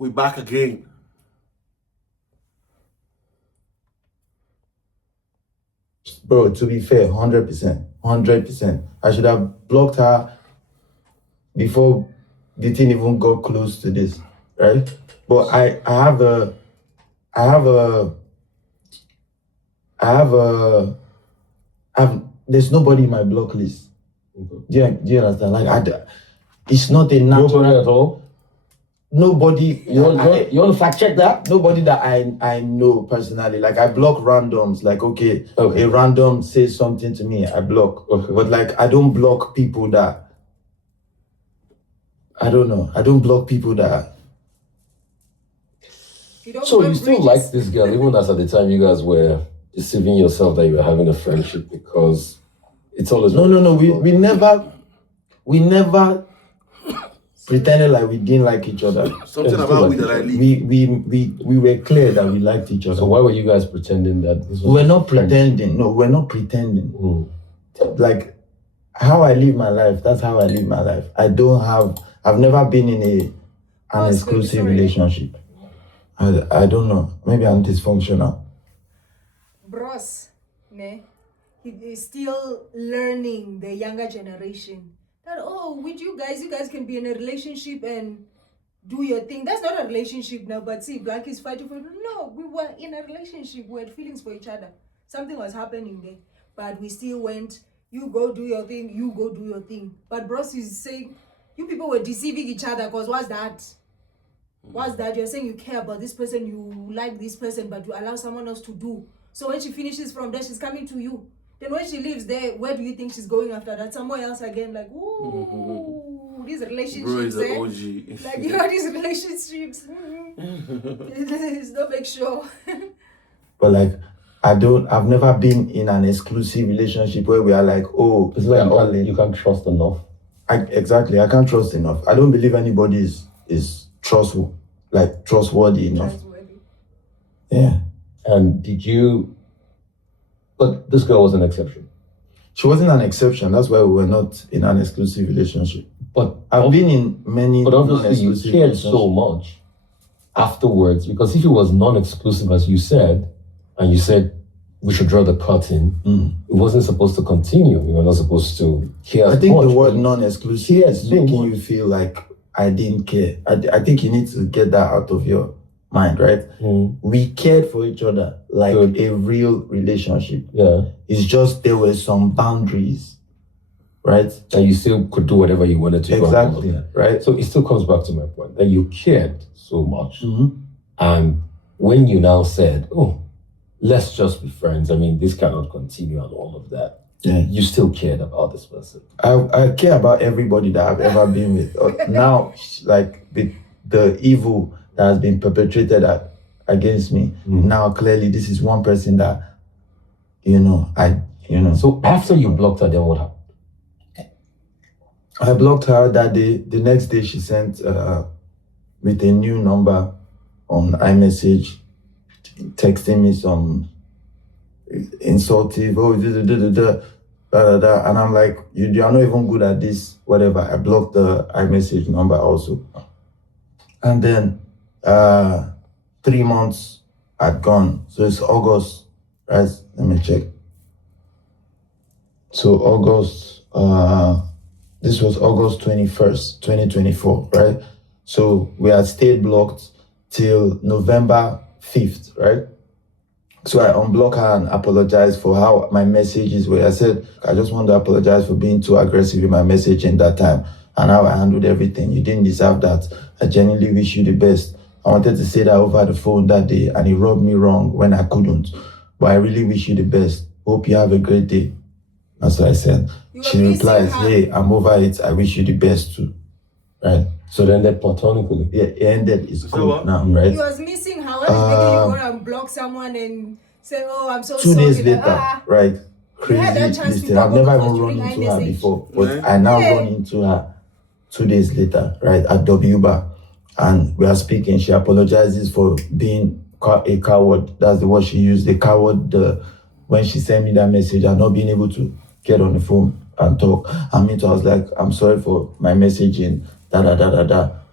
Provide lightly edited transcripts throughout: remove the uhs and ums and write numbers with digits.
we back again. Bro, to be fair, 100%. 100%. I should have blocked her before the thing even got close to this, right? But I have there's nobody in my block list. Okay. Do you understand? Like, it's not a natural. Nobody at all? Nobody. You want to fact check that? Nobody that I know personally. Like, I block randoms. Like, okay, a random says something to me, I block. Okay. But like, I don't block people that, I don't know. I don't block people that. So you still like this girl, even as at the time you guys were deceiving yourself that you were having a friendship, because it's always no. We never pretended like we didn't like each other. Something about we were clear that we liked each other. So why were you guys pretending that this was? We're not pretending. No, we're not pretending. Like, how I live my life, that's how I live my life. I've never been in an exclusive relationship. I don't know. Maybe I'm dysfunctional. Bros, he is still learning the younger generation. That, with you guys can be in a relationship and do your thing. That's not a relationship now, but see, Black is fighting for it. No, we were in a relationship. We had feelings for each other. Something was happening there. But we still went, you go do your thing, you go do your thing. But Bros is saying, you people were deceiving each other, because what's that? What's that? You're saying you care about this person, you like this person, but you allow someone else to do. So when she finishes from there, she's coming to you. Then when she leaves there, where do you think she's going after that? Somewhere else again, like, ooh, these relationships. Bro is an OG. Like, these relationships. It's not make sure. But like, I've never been in an exclusive relationship where we are like, it's like you can't trust enough. Exactly, I can't trust enough. I don't believe anybody is trustworthy enough. Yeah. And but this girl was an exception. She wasn't an exception. That's why we were not in an exclusive relationship. But I've been in many. But obviously you cared so much afterwards, because if it was non-exclusive, as you said, and you said we should draw the curtain, it wasn't supposed to continue. You were not supposed to care. I think the word non-exclusive is making you feel like I didn't care. I think you need to get that out of your mind, right? We cared for each other like a real relationship. Yeah. It's just there were some boundaries, right? And you still could do whatever you wanted to. Exactly, right? So it still comes back to my point that you cared so much. And when you now said, let's just be friends, I mean, this cannot continue and all of that. Yeah. You still cared about this person. I care about everybody that I've ever been with. Now, like, the evil that has been perpetrated against me, now clearly this is one person that, So after you blocked her, then what happened? I blocked her that day. The next day she sent with a new number on iMessage, texting me some insultive, and I'm like, you are not even good at this, whatever. I blocked the iMessage number also. And then 3 months had gone. So it's August, right? Let me check. So August, this was August 21st, 2024, right? So we had stayed blocked till November 5th, right? So I unblocked her and apologized for how my messages were. I said, I just want to apologize for being too aggressive in my messaging that time and how I handled everything. You didn't deserve that. I genuinely wish you the best. I wanted to say that over the phone that day, and it rubbed me wrong when I couldn't. But I really wish you the best. Hope you have a great day. That's what I said. She replies, hey, I'm over it. I wish you the best too. Right? So then that platonically? Yeah, it ended. It's good now, right? He was missing how making you go and block someone and say, I'm so 2 sorry. days later, right? Crazy this thing. I've never even run into her before, but I now run into her 2 days later, right, at W Bar. And we are speaking. She apologizes for being a coward. That's the word she used, a coward, when she sent me that message and not being able to get on the phone and talk. I was like, I'm sorry for my messaging,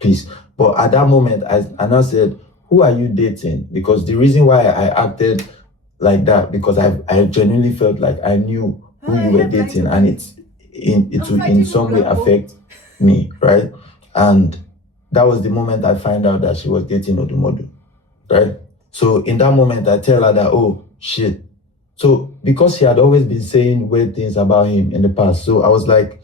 please. But at that moment, I now said, who are you dating? Because the reason why I acted like that, because I genuinely felt like I knew who you were dating, and it would in some way affect me, right? And that was the moment I find out that she was dating Odumodu, right? So in that moment, I tell her that, oh, shit. So because she had always been saying weird things about him in the past, so I was like,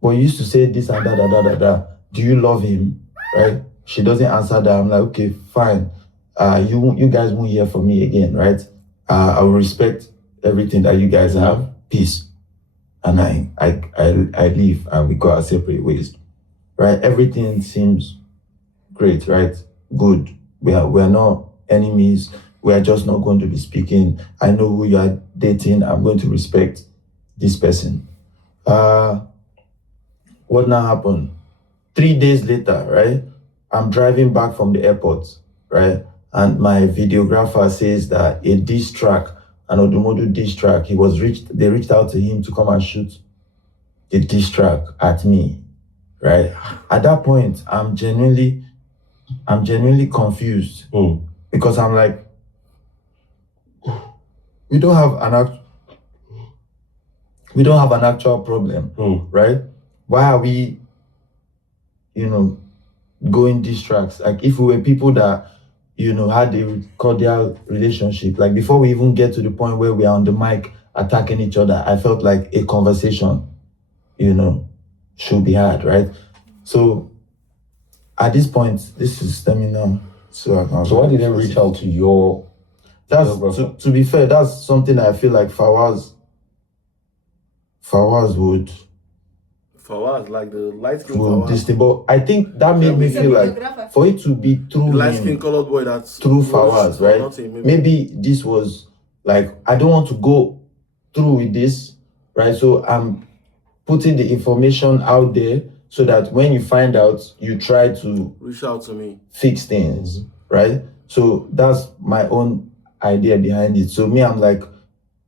well, you used to say this and that. Do you love him, right? She doesn't answer that. I'm like, okay, fine. You guys won't hear from me again, right? I will respect everything that you guys have. Peace. And I leave and we go our separate ways, right? Everything seems great, right? Good. We are not enemies. We are just not going to be speaking. I know who you are dating. I'm going to respect this person. What now happened? 3 days later, right? I'm driving back from the airport, right? And my videographer says that a diss track, an Odumodu diss track, they reached out to him to come and shoot a diss track at me, right? At that point, I'm genuinely confused because I'm like, we don't have an actual problem, right? Why are we, going diss tracks? Like if we were people that, had a cordial relationship, like before we even get to the point where we are on the mic attacking each other, I felt like a conversation, should be had, right? So at this point, this is terminal. So why did they reach out to your? That's to be fair, that's something I feel like Fawaz would. Fawaz, like the light skin This thing, but I think that made me feel like for it to be through light skin him, colored boy that's through Fawaz, right? Maybe this was like, I don't want to go through with this, right? So I'm putting the information out there so that when you find out, you try to reach out to me, fix things, right? So that's my own idea behind it. So me, I'm like,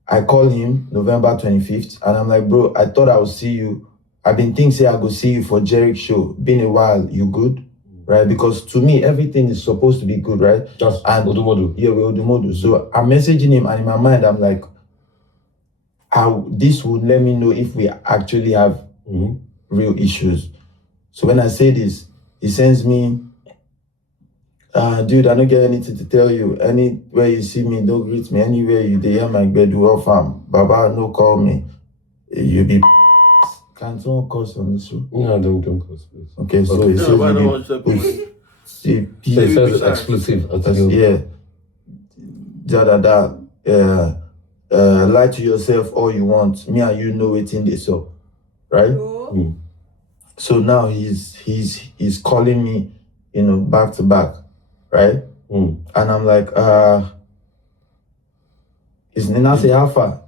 I call him November 25th, and I'm like, bro, I thought I would see you. I've been thinking, say I go see you for Jerick's show. Been a while, you good? Right? Because to me, everything is supposed to be good, right? Just Odumodu. Yeah, with Odumodu. So I'm messaging him, and in my mind, I'm like, this would let me know if we actually have real issues. So when I say this, he sends me, dude, I don't get anything to tell you. Anywhere you see me, don't greet me. Anywhere you hear my bed, do all fam. Baba, no call me. You be. Can someone curse on this show? No, don't curse, please. Okay, so it says exclusive. Yeah. Lie to yourself all you want. Me and you know it in this up, right? So now he's calling me, back to back, right? And I'm like, is Nina say Alpha?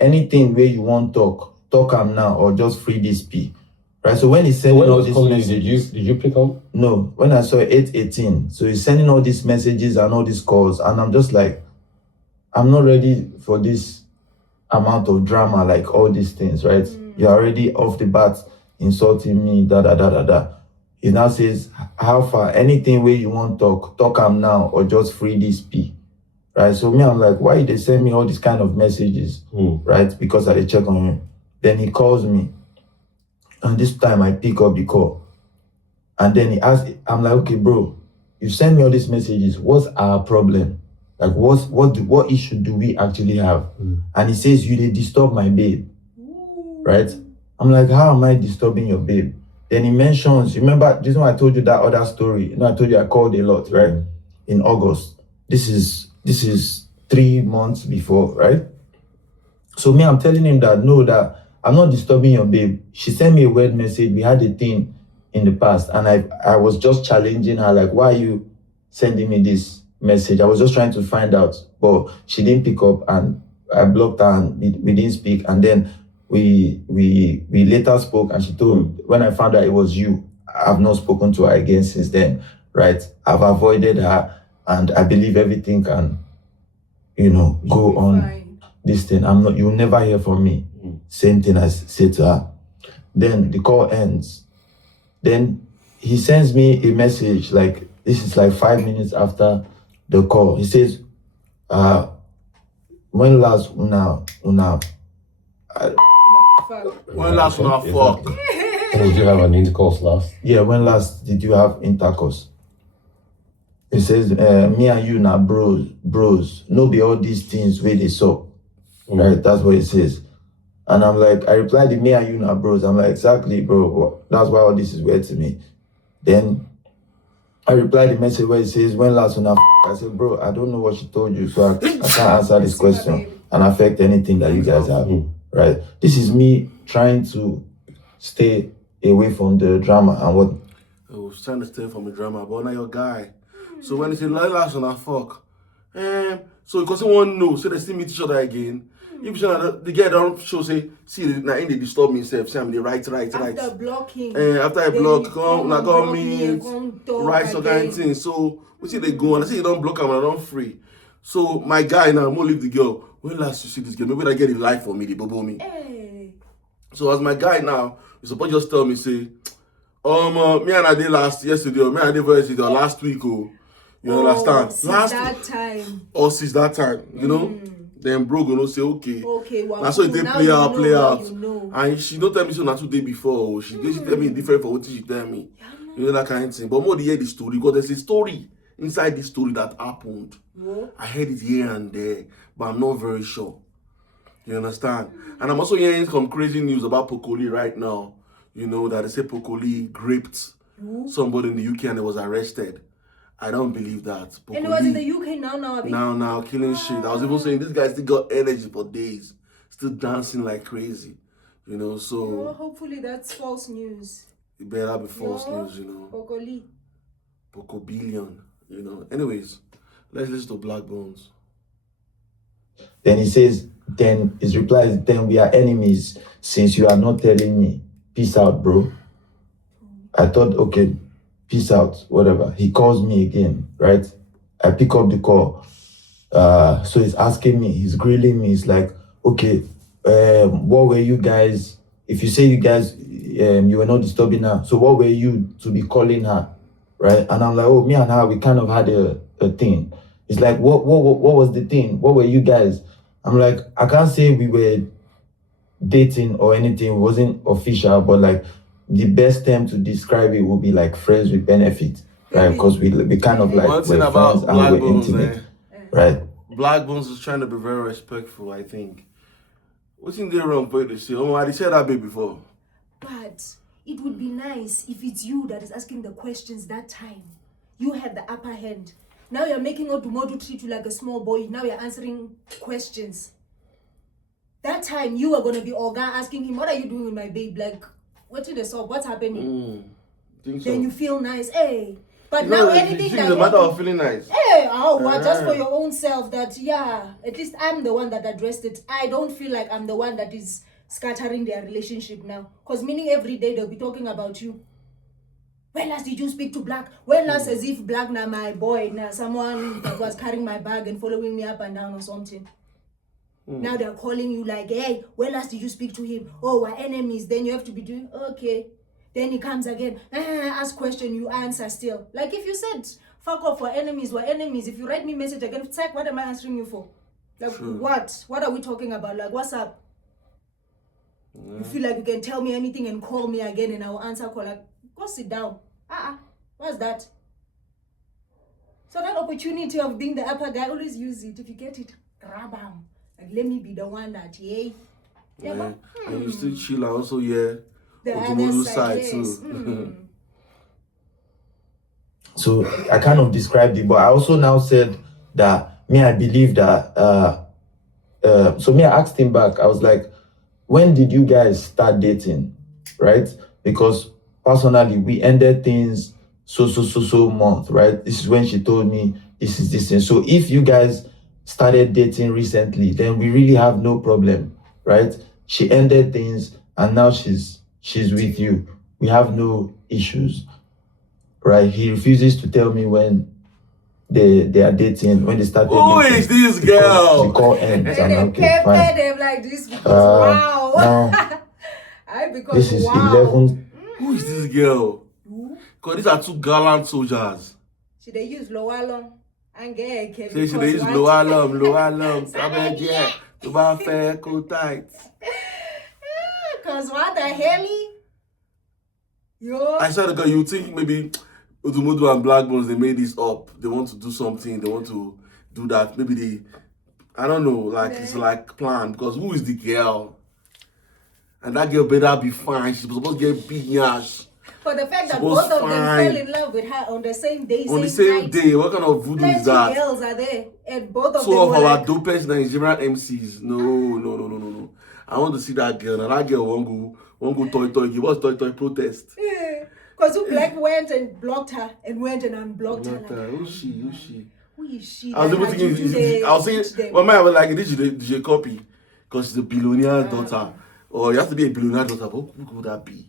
Anything where you want talk am now, or just free this P, right? So when he's sending all these messages, did you pick up? No, when I saw 8:18, so he's sending all these messages and all these calls, and I'm just like, I'm not ready for this amount of drama, like all these things, right? You're already off the bat insulting me, He now says, how far, anything where you want talk am now, or just free this P, right? So me, I'm like, why they send me all these kind of messages, right? Because I check on him. Then he calls me, and this time I pick up the call, and then he asks, I'm like, okay, bro, you send me all these messages. What's our problem? Like, what issue do we actually have? And he says, you they disturb my babe, right? I'm like, how am I disturbing your babe? Then he mentions, remember, this one I told you that other story. I told you I called a lot, right? In August. This is 3 months before, right? So me, I'm telling him that I'm not disturbing your babe. She sent me a weird message. We had a thing in the past, and I was just challenging her, like, why are you sending me this message? I was just trying to find out, but she didn't pick up, and I blocked her, and we didn't speak. And then we later spoke, and she told me, when I found out it was you, I've not spoken to her again since then, right? I've avoided her, and I believe everything can, go on this thing. You'll never hear from me. Same thing I said to her. Then the call ends. Then he sends me a message, like, this is like 5 minutes after the call. He says, when last una Fuck. When last one I fuck? Would you have an intercourse last? yeah, when last did you have intercourse? He says, me and you now bros. No be all these things where they saw. Right? That's what he says. And I'm like, I replied to me and you now bros. I'm like, exactly, bro. That's why all this is weird to me. Then I replied the message where it says, when last one I said, bro, I don't know what she told you, so I can't answer this question and affect anything that you guys have. Right? This is me trying to stay away from the drama and what. I was trying to stay from the drama, but now your guy. So when he said last one I fuck, so because he won't know, so they still meet each other again. If the guy don't show say, see, now in they disturb me himself, say I'm the right. After blocking. After I block, come block meet, come talk right, so kind of again. thing. So we see they go and I say you don't block him and I don't free. So my guy now, I'm gonna leave the girl. When last you see this girl, maybe I get it live for me, they bobo me. Hey. So as my guy now, you suppose just tell me, say, me and I did yesterday, or me and I did yesterday, or last week, oh. You understand? Since that time. Or since that time, you know? Then bro gonna say, okay. Well, Now so they now play you out. You know. And she don't tell me so not 2 days before. She tell me different for what she tell me. You know that kind of thing. But more to hear the story, because there's a story inside this story that happened. I heard it here and there, but I'm not very sure. You understand? And I'm also hearing some crazy news about Pokoli right now. You know, that they say Pokoli raped somebody in the UK and he was arrested. I don't believe that. Pokoli, and it was in the UK now. Now, killing shit. I was even saying this guy still got energy for days. Still dancing like crazy. You know, so... hopefully that's false news. It better be false news, you know. Pokoli. Pocobillion, you know. Anyways, let's listen to BlaqBonez. Then he says, then his reply is, then we are enemies since you are not telling me. Peace out, bro. I thought, okay, peace out, whatever. He calls me again, right? I pick up the call. So he's asking me, he's grilling me. He's like, okay, what were you guys, if you say you guys, you were not disturbing her, so what were you to be calling her, right? And I'm like, oh, me and her, we kind of had a thing. It's like, what was the thing? What were you guys? I'm like, I can't say we were dating or anything. It wasn't official, but like the best term to describe it would be like friends with benefit, right? Because we kind of like One we're thing friends about and we're BlaqBonez, intimate, right? BlaqBonez is trying to be very respectful, I think. What's in there wrong for you to say? Oh, I said that bit before. But it would be nice if it's you that is asking the questions that time. You had the upper hand. Now you're making Odumodublvck treat you like a small boy. Now you're answering questions. That time you were gonna be Olga asking him, what are you doing with my babe? Like, what's in the soap? What's happening? Think so. Then you feel nice. Hey. But You now know, anything it's that a matter of feeling nice. hey, just for your own self that, yeah, at least I'm the one that addressed it. I don't feel like I'm the one that is scattering their relationship now. Because meaning every day they'll be talking about you. When last did you speak to Black? When last as if Black na my boy, na someone that was carrying my bag and following me up and down or something. Now they're calling you like, hey, when last did you speak to him? Oh, we're enemies. Then you have to be doing, okay. Then he comes again, ask question, you answer still. Like if you said, fuck off, we're enemies. If you write me message again, check, what am I answering you for? Like what? What are we talking about? Like what's up? You feel like you can tell me anything and call me again and I will answer call. Like, go sit down. What's that? So that opportunity of being the upper guy, always use it. If you get it, grab him. Like let me be the one that, yay. Yeah. And you still chill and also, yeah. The Odumodublvck other side, side yes. too. So I kind of described it, but I also now said that I believe that, so I asked him back, I was like, when did you guys start dating, right? Because personally, we ended things so month, right? This is when she told me this is this thing. So if you guys started dating recently, then we really have no problem, right? She ended things and now she's with you. We have no issues, right? He refuses to tell me when they are dating, when they started Who dating. is this girl? The call ends. And I'm they okay, fine. them like this because wow. Now, Because this is wow. 11. Who is this girl? Because these are two gallant soldiers. Should they use Lowalom and get Say should they use low alarm, yeah, to buy fair, cool tight. Because what the hell? Yo. I said because you think maybe Odumodublvck and BlaqBonez, they made this up. They want to do something. They want to do that. Maybe they, I don't know, like it's like planned. Because who is the girl? And that girl better be fine. She's supposed to get big yash. For the fact that Suppose both of them fine. fell in love with her on the same day, On the same night. day, what kind of voodoo is Plenty that? girls are there, and both of So them of were our like, dopest Nigerian MCs. No. I want to see that girl. Now that girl won't go toy. Give us toy protest. because Black went and blocked her and went and unblocked her. Like, Who's she? who is she? I was able to think. I was saying, well, I was like, this is DJ copy, because she's a billionaire daughter, or you have to be a billionaire daughter. But who could that be?